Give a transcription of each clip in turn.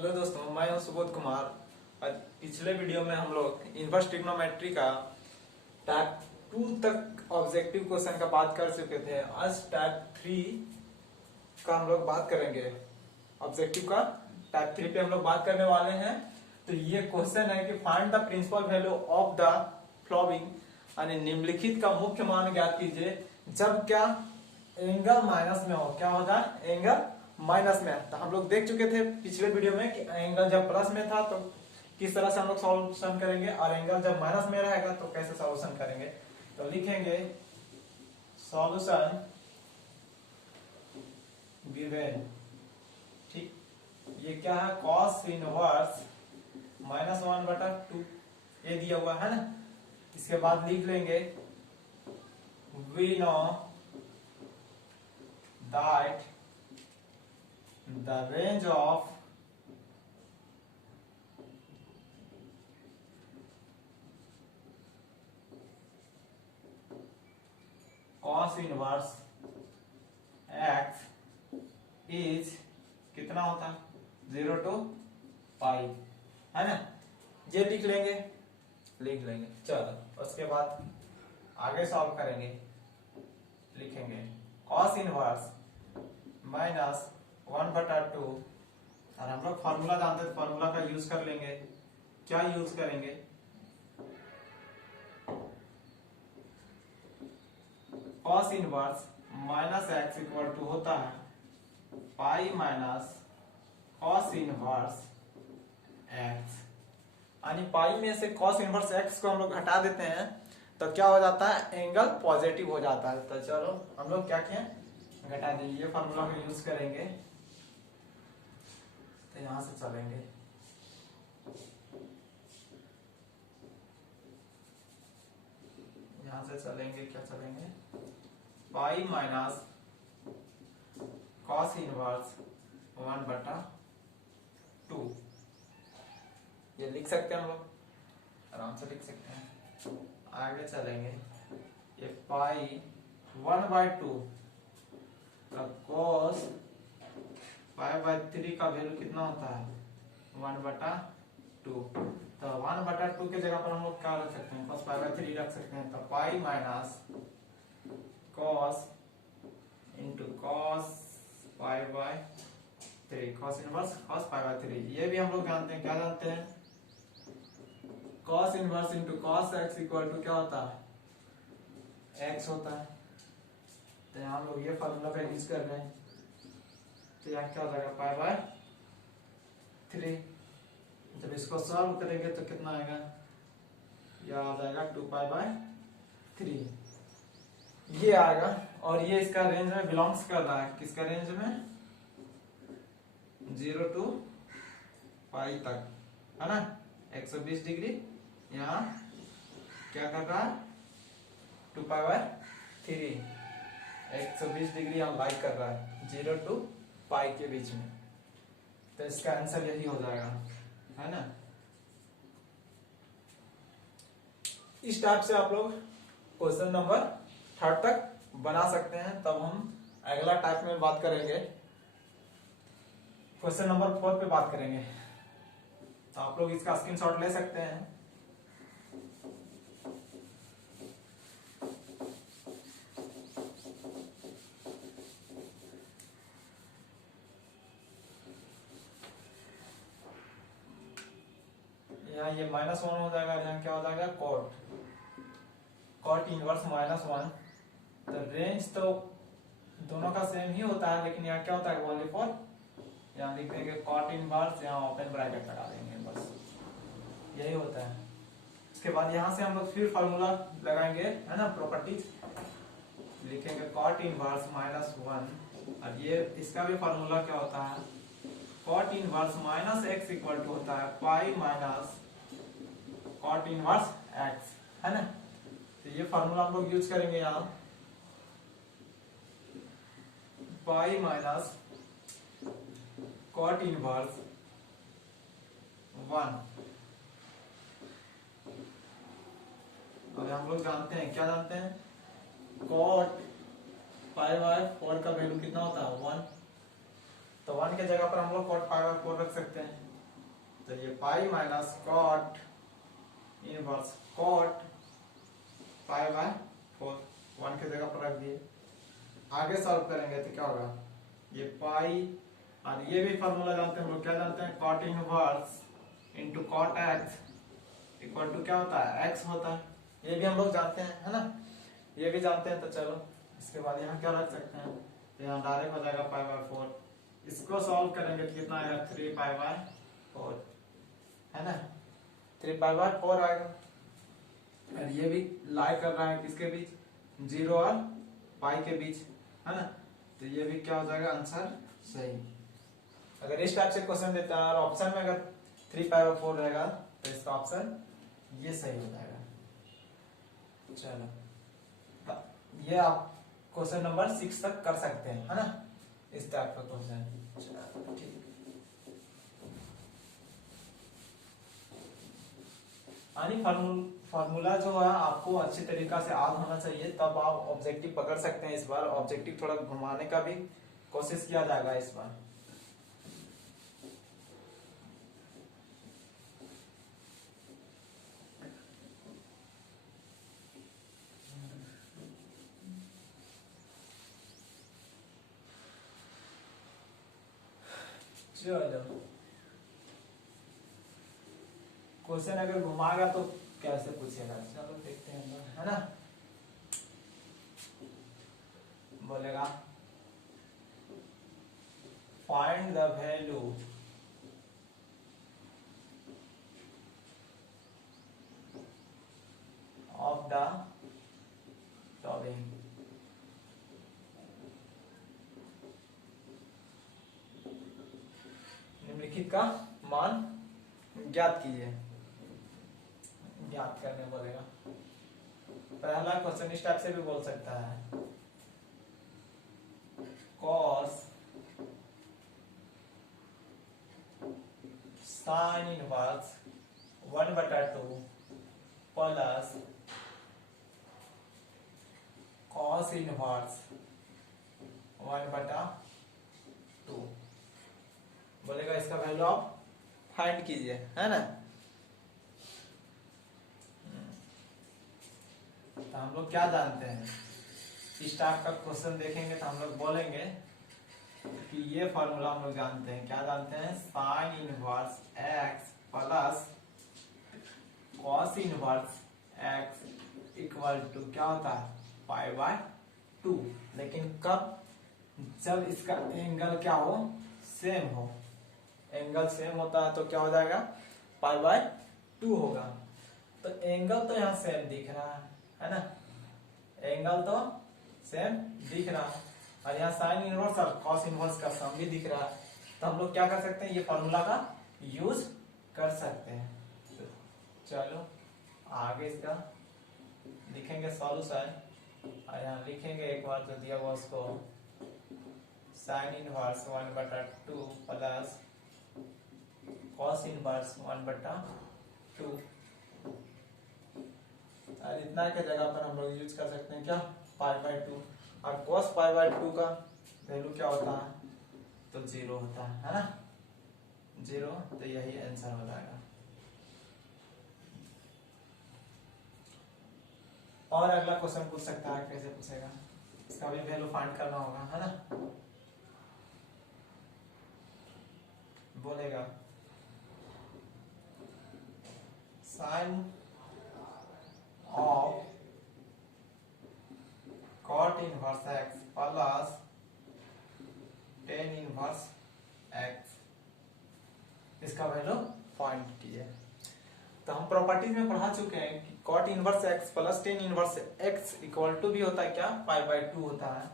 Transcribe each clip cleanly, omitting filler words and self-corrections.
Hello दोस्तों, मैं हूं सुबोध कुमार। आज पिछले वीडियो में हम लोग इनवर्स ट्रिग्नोमेट्री का टाइप 2 तक ऑब्जेक्टिव क्वेश्चन का बात कर चुके थे। आज टाइप 3 का हम लोग बात करेंगे। ऑब्जेक्टिव का टाइप 3 पे हम लोग बात करने वाले हैं। तो ये क्वेश्चन है कि find the principal value of the following, यानी निम्नलिखित का मुख्य मान ज्ञात कीजिए जब क्या एंगल माइनस में हो। क्या होता है? एंगल माइनस में। तो हम लोग देख चुके थे पिछले वीडियो में कि एंगल जब प्लस में था तो किस तरह से हम लोग सॉल्यूशन करेंगे, और एंगल जब माइनस में रहेगा तो कैसे सॉल्यूशन करेंगे। तो लिखेंगे सॉल्यूशन गिवन। ठीक, ये क्या है? कॉस इनवर्स -1/2 ये दिया हुआ है ना। इसके बाद लिख लेंगे we know that the range of cos inverse x is कितना होता है? 0 to पाई, है ना। ये लिख लेंगे। चलो उसके बाद आगे सॉल्व करेंगे। लिखेंगे cos इनवर्स -1/2, और हम लोग फॉर्मूला जानते थे, फॉर्मूला का यूज कर लेंगे। क्या यूज करेंगे? cos inverse -x equal to होता है pi minus cos inverse x, यानी पाई में से cos इनवर्स x को हम लोग हटा देते हैं तो क्या हो जाता है? एंगल पॉजिटिव हो जाता है। तो चलो हम लोग क्या किए, घटा दीजिए। ये फॉर्मूला का यूज करेंगे तो यहां से चलेंगे। क्या चलेंगे? पाई माइनस कॉस इनवर्स 1/2 ये लिख सकते हैं हम लोग, आराम से लिख सकते हैं। आगे चलेंगे, ये पाई 1/2 का कॉस पाई/3 का वैल्यू कितना होता है? 1/2। तो 1/2 के जगह पर हम लोग क्या रख सकते हैं? cos पाई/3 रख सकते हैं। तो पाई minus cos into cos पाई/3, cos inverse cos पाई/3। ये भी हम लोग जानते हैं। क्या जानते हैं? cos inverse into cos x equal to क्या होता है? x होता है। तो यहाँ हम लोग ये फॉर्मूला का यूज कर रहे हैं। तो यहाँ क्या हो जाएगा? पाई/3। जब इसको सॉल्व करेंगे तो कितना आएगा? यह आ जाएगा 2π/3 ये आएगा। और ये इसका रेंज में बिलोंग्स कर रहा है। किसका रेंज में? 0 to पाई तक, है ना। 120 डिग्री यहाँ क्या कर रहा है? 2π/3 120 डिग्री यहाँ लाई कर रहा है 0 to पाई के बीच में। तो इसका आंसर यही हो जाएगा, है ना। इस टाइप से आप लोग क्वेश्चन नंबर 3 तक बना सकते हैं। तब हम अगला टाइप में बात करेंगे, क्वेश्चन नंबर 4 पे बात करेंगे। तो आप लोग इसका स्क्रीनशॉट ले सकते हैं। यहाँ ये -1 हो जाएगा, यहाँ क्या हो जाएगा? Cot inverse -1। तो रेंज तो दोनों का सेम ही होता है, लेकिन यहाँ क्या होता है? ओनली फॉर यहाँ लिख देंगे कॉट इनवर्स, यहाँ ओपन ब्रैकेट लगा देंगे, बस यही होता है। इसके बाद यहाँ से हम लोग फिर फॉर्मूला लगाएंगे, है ना। प्रॉपर्टीज लिखेंगे कॉट इनवर्स -1, और ये इसका भी फॉर्मूला क्या होता है? Cot inverse -x equal to होता है pi minus cot inverse x, है ना। तो ये फॉर्मूला हम लोग यूज करेंगे यहाँ। पाई माइनस कॉट इनवर्स 1, और हम लोग जानते हैं, क्या जानते हैं? कॉट पाई/4 का वैल्यू कितना होता है? 1। तो 1 के जगह पर हम लोग cot पाई/4 रख सकते हैं। तो ये pi minus cot inverse cot pi by 4, 1 की जगह पर रख दिए। आगे सॉल्व करेंगे तो क्या होगा, ये पाई और ये भी फॉर्मूला जानते हैं हम लोग, क्या जानते हैं, cot inverse into cot X equal to क्या होता है, एक्स होता है। ये भी हम लोग जानते हैं, है ना, ये भी जानते हैं। तो चलो इसके बाद यहाँ क्या रख सकते हैं, तो यहाँ डायरेक्ट हो जाएगा पाई बाय 4। इसको सॉल्व करेंगे तो कितना आएगा, 3 पाई बाय 4, है ना, 3 पाई बाय 4 आएगा। और ये भी लाई कर रहा है किसके बीच, 0 और पाई के बीच, है ना, तो ये भी क्या हो जाएगा, आंसर सही। अगर इस टाइप से क्वेश्चन देता है और ऑप्शन में अगर 3 पाई बाय 4 रहेगा तो इसका ऑप्शन ये सही हो जाएगा। चलो ये आप क्वेश्चन नंबर 6 तक कर सकते हैं, है ना, इस टाइप का क्वेश्चन। चलो ठीक, यानी फार्मूला जो है आपको अच्छी तरीका से याद होना चाहिए, तब आप ऑब्जेक्टिव पकड़ सकते हैं। इस बार ऑब्जेक्टिव थोड़ा घुमाने का भी कोशिश किया जाएगा इस बार। चलो क्वेश्चन अगर घुमाएगा तो कैसे पूछेगा, चलो देखते हैं, है ना, बोलेगा find the value of the following, निम्नलिखित का मान ज्ञात कीजिए। ज्ञात करने बोलेगा। पहला क्वेश्चन इस टाइप से भी बोल सकता है, cos sine inverse 1/2 plus cos inverse 1/2 बोलेगा। इसका वैल्यू आप फाइंड कीजिए, है ना। तो हम लोग क्या जानते हैं, इस टाइप का क्वेश्चन देखेंगे तो हम लोग बोलेंगे कि ये फॉर्मूला हम लोग जानते हैं, क्या जानते हैं, sine inverse X plus cos inverse X equal to क्या होता है, पाई बाय 2। लेकिन कब, जब इसका एंगल क्या हो, सेम हो। एंगल सेम होता है तो क्या हो जाएगा, पाई बाय 2 होगा। तो एंगल तो यहाँ सेम दिख रहा है ना, एंगल तो सेम दिख रहा है, और यहाँ साइन इनवर्स और कॉस इनवर्स का सम भी दिख रहा है। तो हम लोग क्या कर सकते हैं, ये फॉर्मूला का यूज कर सकते हैं। तो चलो आगे इसका लिखेंगे सॉल्यूशन, और यहाँ लिखेंगे एक बार जो दिया हुआ उसको, sine inverse 1/2 plus cos inverse 1/2, और इतना के जगह पर हम लोग यूज कर सकते हैं क्या, पाई बाय 2। और कॉस पाई बाय 2 का वैल्यू क्या होता है, तो 0 होता है ना, 0। तो यही आंसर हो जाएगा। और अगला क्वेश्चन पूछ सकता है, कैसे पूछेगा, इसका भी वैल्यू फाइंड करना होगा, है ना। बोलेगा sine of cot inverse X plus tan inverse X, इसका वैल्यू फाइंड कीजिए। तो हम प्रॉपर्टीज में पढ़ा चुके हैं कि cot inverse X plus tan inverse X equal to भी होता है क्या, पाई बाय 2 होता है।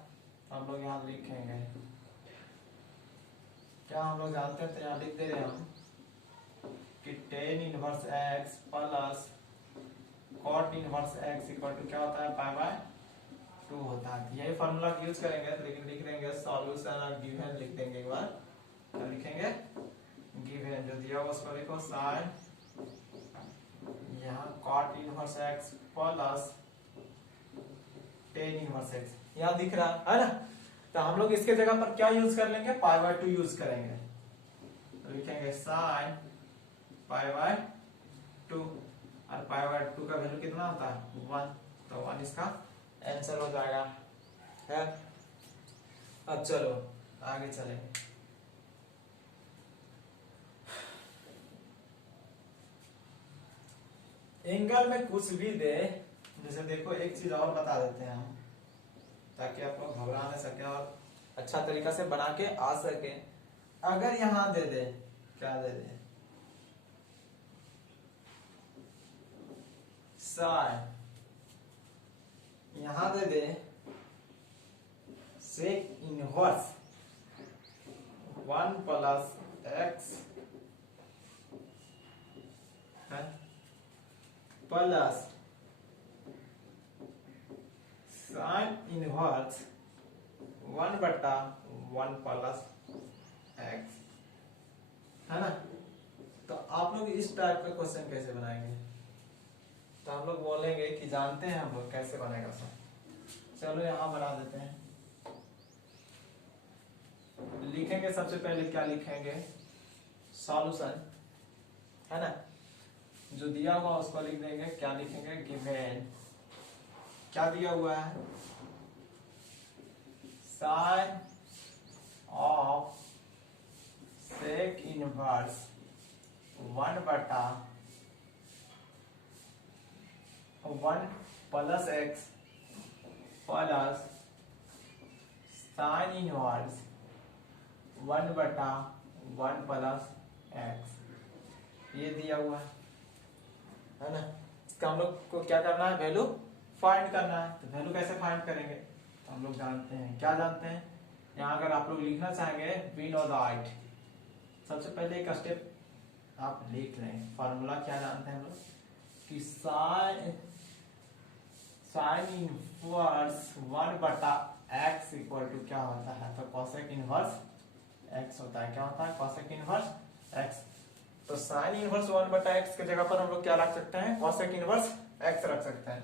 हम लोग यहाँ लिखेंगे क्या, हम लोग जानते हैं, तो यहाँ लिख दे रहे हैं हम कि tan inverse X plus cot inverse X equal to क्या होता है, पाई बाय 2 होता है। यही फॉर्मूला यूज करेंगे, लेकिन लिख देंगे सॉल्यूशन और गिवन लिख देंगे एक बार। तो लिखेंगे गिवन, जो दिया हुआ उसको लिखो साइन, यहाँ cot inverse X plus tan inverse X यहाँ दिख रहा है ना। तो हम लोग इसके जगह पर क्या यूज कर लेंगे, पाई बाय 2 यूज करेंगे। तो लिखेंगे साइन पाई बाय 2, और पाई बाय 2 का वैल्यू कितना होता है 1, तो 1 इसका आंसर हो जाएगा है। अब चलो आगे चलेंगे। एंगल में कुछ भी दे, जैसे देखो एक चीज और बता देते हैं हम, ताकि आप लोग घबरा नहीं सके और अच्छा तरीका से बना के आ सके। अगर यहां दे दे, क्या दे दे, साइन, यहां दे दे सेक इनवर्स 1 प्लस एक्स है plus sine inverse 1/1 plus x, है ना। तो आप लोग इस टाइप का क्वेश्चन कैसे बनाएंगे, तो हम लोग बोलेंगे कि जानते हैं हम लोग कैसे बनेगा सर। चलो यहां बना देते हैं। लिखेंगे सबसे पहले क्या लिखेंगे, सॉल्यूशन, है ना। जो दिया हुआ उसको लिख देंगे, क्या लिखेंगे, गिवन, क्या दिया हुआ है, sine of sec inverse 1/1 plus X plus sine inverse 1/1 plus X, ये दिया हुआ है ना। इसका हम लोग को क्या करना है, वैल्यू फाइंड करना है। तो वैल्यू कैसे फाइंड करेंगे, तो हम लोग जानते हैं, क्या जानते हैं, यहाँ अगर आप लोग लिखना चाहेंगे वी नो दैट, सबसे पहले एक स्टेप आप लिख लें। फॉर्मूला क्या जानते हैं हम लोग कि sine inverse 1/x equal to क्या होता है, तो कॉसेक इनवर्स x होता है। क्या होता है, कॉसेक इनवर्स x। तो साइन इनवर्स 1/x के जगह पर हम लोग क्या रख सकते हैं, कॉसेक इनवर्स x रख सकते हैं।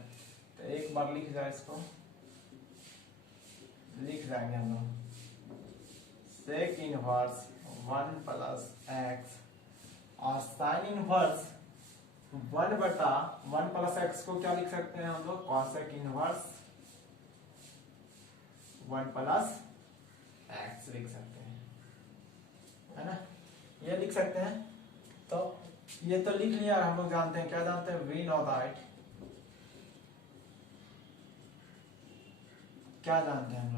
तो एक बार लिख जाए, इसको लिख जाएंगे हम लोग, सेक इनवर्स 1 प्लस एक्स और साइन इनवर्स 1/1 प्लस एक्स को क्या लिख सकते हैं हम लोग, कॉसेक इनवर्स 1 प्लस एक्स लिख सकते हैं, है ना। ये लिख सकते हैं। तो ये तो लिख लिया, हम लोग जानते हैं, क्या जानते हैं, वी नो दैट, क्या जानते हैं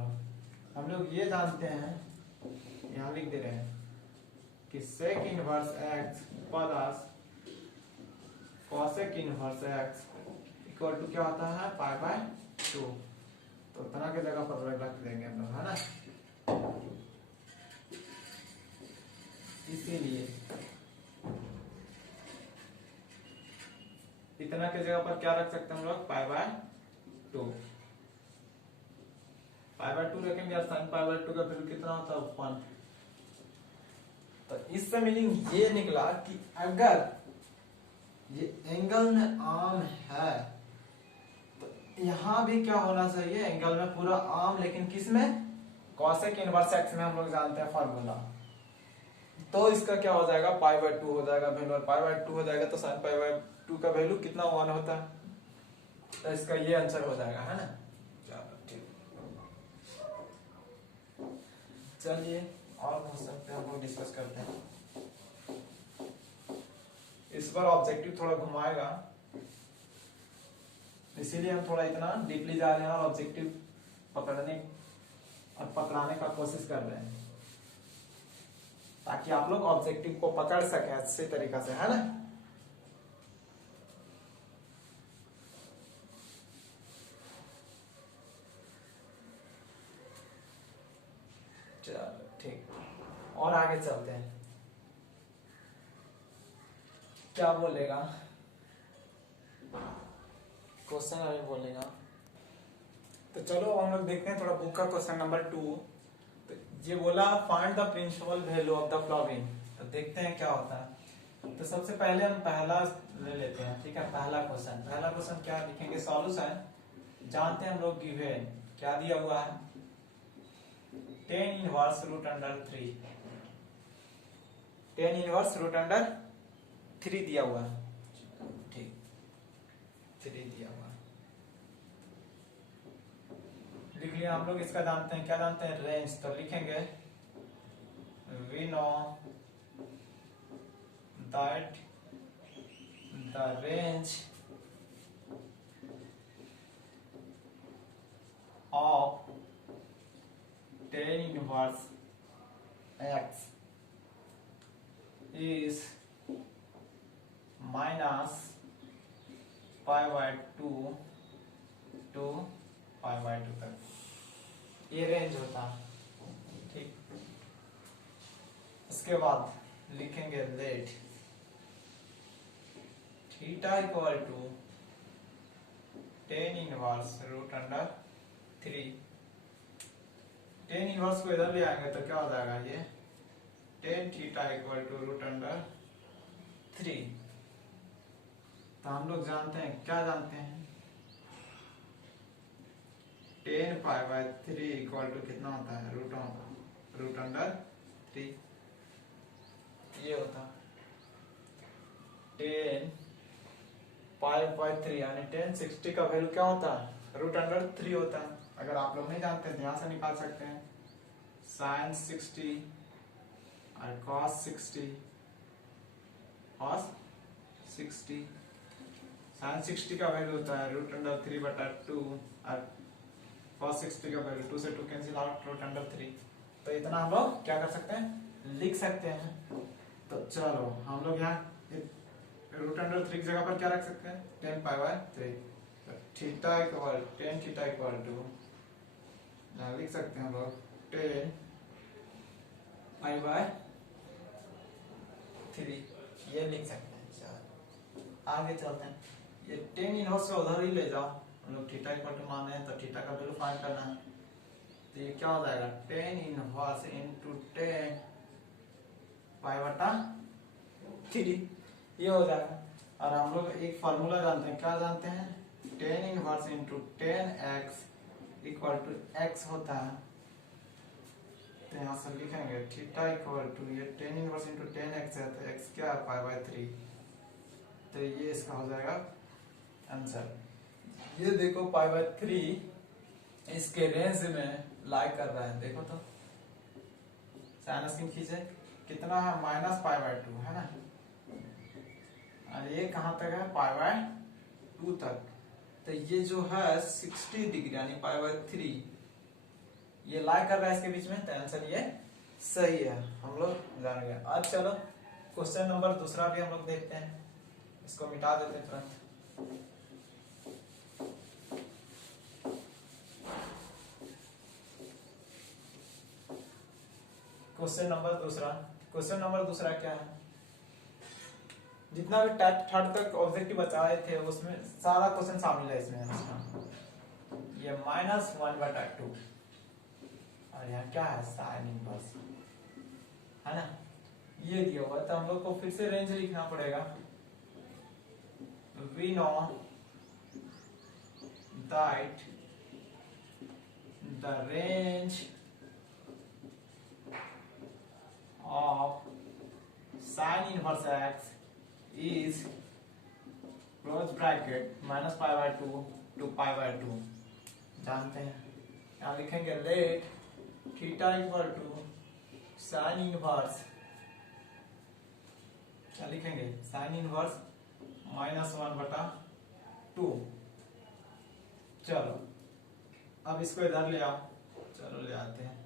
हम लोग ये जानते हैं, यहां लिख दे रहे हैं कि sec inverse X plus cosec inverse X equal to क्या होता है, पाई बाय 2। तो उतना के जगह पर रख देंगे हम लोग, है ना। इसीलिए इतना के जगह पर क्या रख सकते हैं हम लोग, पाई बाय 2। पाई बाय 2 रखेंगे और साइन पाई बाय 2 का वैल्यू कितना होता है, 1। तो इससे मीनिंग ये निकला कि अगर ये एंगल में आर्म है तो यहां भी क्या होना चाहिए, एंगल में पूरा आर्म, लेकिन किस में, कॉसेक इनवर्स एक्स में हम लोग जानते हैं फॉर्मूला। तो इसका क्या हो जाएगा, पाई बाय 2 हो जाएगा वैल्यू, और पाई बाय 2 हो जाएगा तो साइन पाई बाय 2 का वैल्यू कितना 1 होता है। तो इसका ये आंसर हो जाएगा, है ना। चलो ठीक, चलिए और हो सकते हैं हम लोग डिस्कस करते हैं। इस बार ऑब्जेक्टिव थोड़ा घुमाएगा, इसीलिए हम थोड़ा इतना डीपली जा रहे हैं और ऑब्जेक्टिव पकड़ने और पकड़ाने का कोशिश कर रहे हैं, ताकि आप लोग ऑब्जेक्टिव को पकड़ सके अच्छे तरीका से, है ना। चलो ठीक, और आगे चलते हैं, क्या बोलेगा क्वेश्चन, अभी बोलेगा। तो चलो हम लोग देखते हैं थोड़ा बुक का क्वेश्चन नंबर 2। तो ये बोला find the principal value of the following. तो देखते हैं क्या होता है। तो सबसे पहले हम पहला ले लेते हैं, ठीक है। पहला क्वेश्चन क्या लिखेंगे, सॉल्यूशन। जानते हैं हम लोग गिवन क्या दिया हुआ है, tan इनवर्स √3। tan इनवर्स √3 3 दिया हुआ है, ठीक 3 दिया हुआ है, लिख लिया हम लोग। इसका जानते हैं, क्या जानते हैं, रेंज। तो लिखेंगे we know that the range of tan inverse x is minus pi by 2 to pi by 2 तक, ये रेंज होता है, ठीक। उसके बाद लिखेंगे let theta equal to tan inverse root under 3। tan inverse को इधर ले आएंगे तो क्या हो जाएगा, ये tan theta equal to root under 3। तो हम लोग जानते हैं, क्या जानते हैं, tan pi by 3 equal to कितना होता है, रूट अंडर 3। ये होता tan पाई बाय 3 यानी tan 60 का वैल्यू क्या होता है, रूट अंडर 3 होता है। अगर आप लोग नहीं जानते हैं ध्यान से निकाल सकते हैं, sin 60 और cos 60, sin 60 का वैल्यू होता है रूट अंडर 3 बटा 2 और cos 60 का वैल्यू 2 से 2 कैंसिल आउट, रूट अंडर 3। तो इतना हम लोग क्या कर सकते हैं, लिख सकते हैं। तो चलो हम लोग यहाँ रूट अंडर 3 की जगह पर क्या रख सकते हैं, tan pi by 3। Theta equal tan theta equal to लिख सकते हैं हम लोग tan पाई बाय 3, ये लिख सकते हैं। चलो आगे चलते हैं, ये tan इनवर्स को उधर ही ले जाओ, हम लोग थीटा इक्वल टू माने हैं तो थीटा का वैल्यू फाइंड करना है। तो ये क्या हो जाएगा, tan इनवर्स इनटू tan पाई बटा 3, ये हो जाएगा। और हम लोग एक फार्मूला जानते हैं, क्या जानते हैं, tan inverse into tan x equal to x होता है। तो यहाँ से लिखेंगे थीटा इक्वल टू, ये tan inverse into tan x है, तो x क्या है, पाई बाय 3। तो ये इसका हो जाएगा आंसर। ये देखो पाई बाय 3 इसके रेंज में लाई कर रहा है, देखो तो साइन स्क्रीन खींचे, कितना है, माइनस पाई बाय 2 है ना, और ये कहाँ तक है, पाई बाय 2 तक। तो ये जो है 60 डिग्री यानी पाई बाय 3 ये लाई कर रहा है इसके बीच में, तो आंसर ये सही है, हम लोग जान गए। अब चलो क्वेश्चन नंबर दूसरा भी हम लोग देखते हैं, इसको मिटा देते हैं तुरंत। क्वेश्चन नंबर दूसरा क्या है, जितना भी थर्ड तक ऑब्जेक्टिव बचाए थे उसमें सारा क्वेश्चन शामिल है इसमें। ये -1/2 और यहाँ क्या है, साइन इनवर्स है ना, ये दिया हुआ। तो हम लोग को फिर से रेंज लिखना पड़ेगा, we know that the range of sine inverse x is close bracket -π/2 to π/2 जानते हैं। यहाँ लिखेंगे let theta equal to sine inverse, क्या लिखेंगे, साइन इनवर्स -1/2। चलो अब इसको इधर ले आओ, चलो ले आते हैं।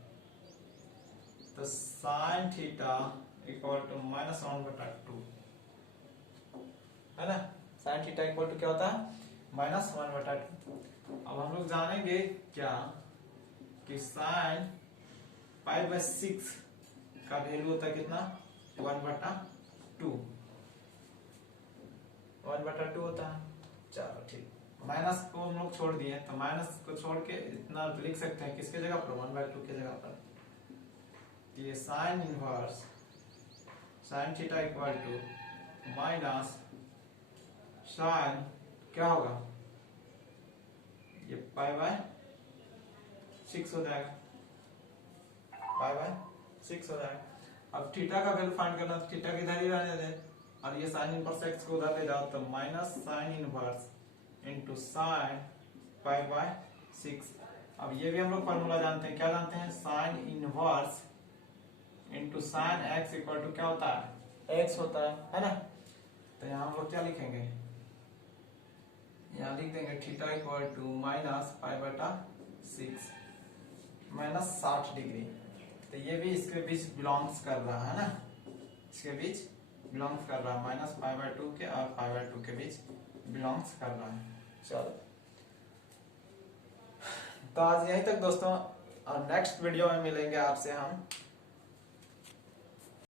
तो साइन थीटा इक्वल टू -1/2 है ना, साइन थीटा इक्वल टू क्या होता है, -1/2। अब हम लोग जानेंगे क्या कि साइन π/6 का वैल्यू होता है कितना, 1/2 होता है। चलो ठीक, माइनस को हम लोग छोड़ दिए, तो माइनस को छोड़ के इतना लिख सकते हैं किसके जगह पर, 1/2 के जगह पर। ये sine inverse sine theta equal to minus sine क्या होगा, ये π/6 हो जाएगा, π/6 हो जाएगा। अब थीटा का वैल्यू फाइंड करना, तो थीटा किधर ही रहने दे, और ये साइन इनवर्स एक्स को उधर ले जाओ तो minus sign inverse into sine pi by 6। अब ये भी हम लोग फॉर्मूला जानते हैं, क्या जानते हैं, sine inverse into sine x equal to क्या होता है, एक्स होता है ना। तो यहाँ हम लोग क्या लिखेंगे, यहाँ लिख देंगे theta equal to minus pi बटा 6 माइनस 60 डिग्री। तो ये भी इसके बीच बिलोंग्स कर रहा है ना, इसके बीच बिलोंग्स कर रहा है, माइनस पाई बाय 2 के और पाई बाय 2 के बीच बिलोंग्स कर रहा है। चलो तो आज यहीं तक दोस्तों, और नेक्स्ट वीडियो में मिलेंगे आपसे हम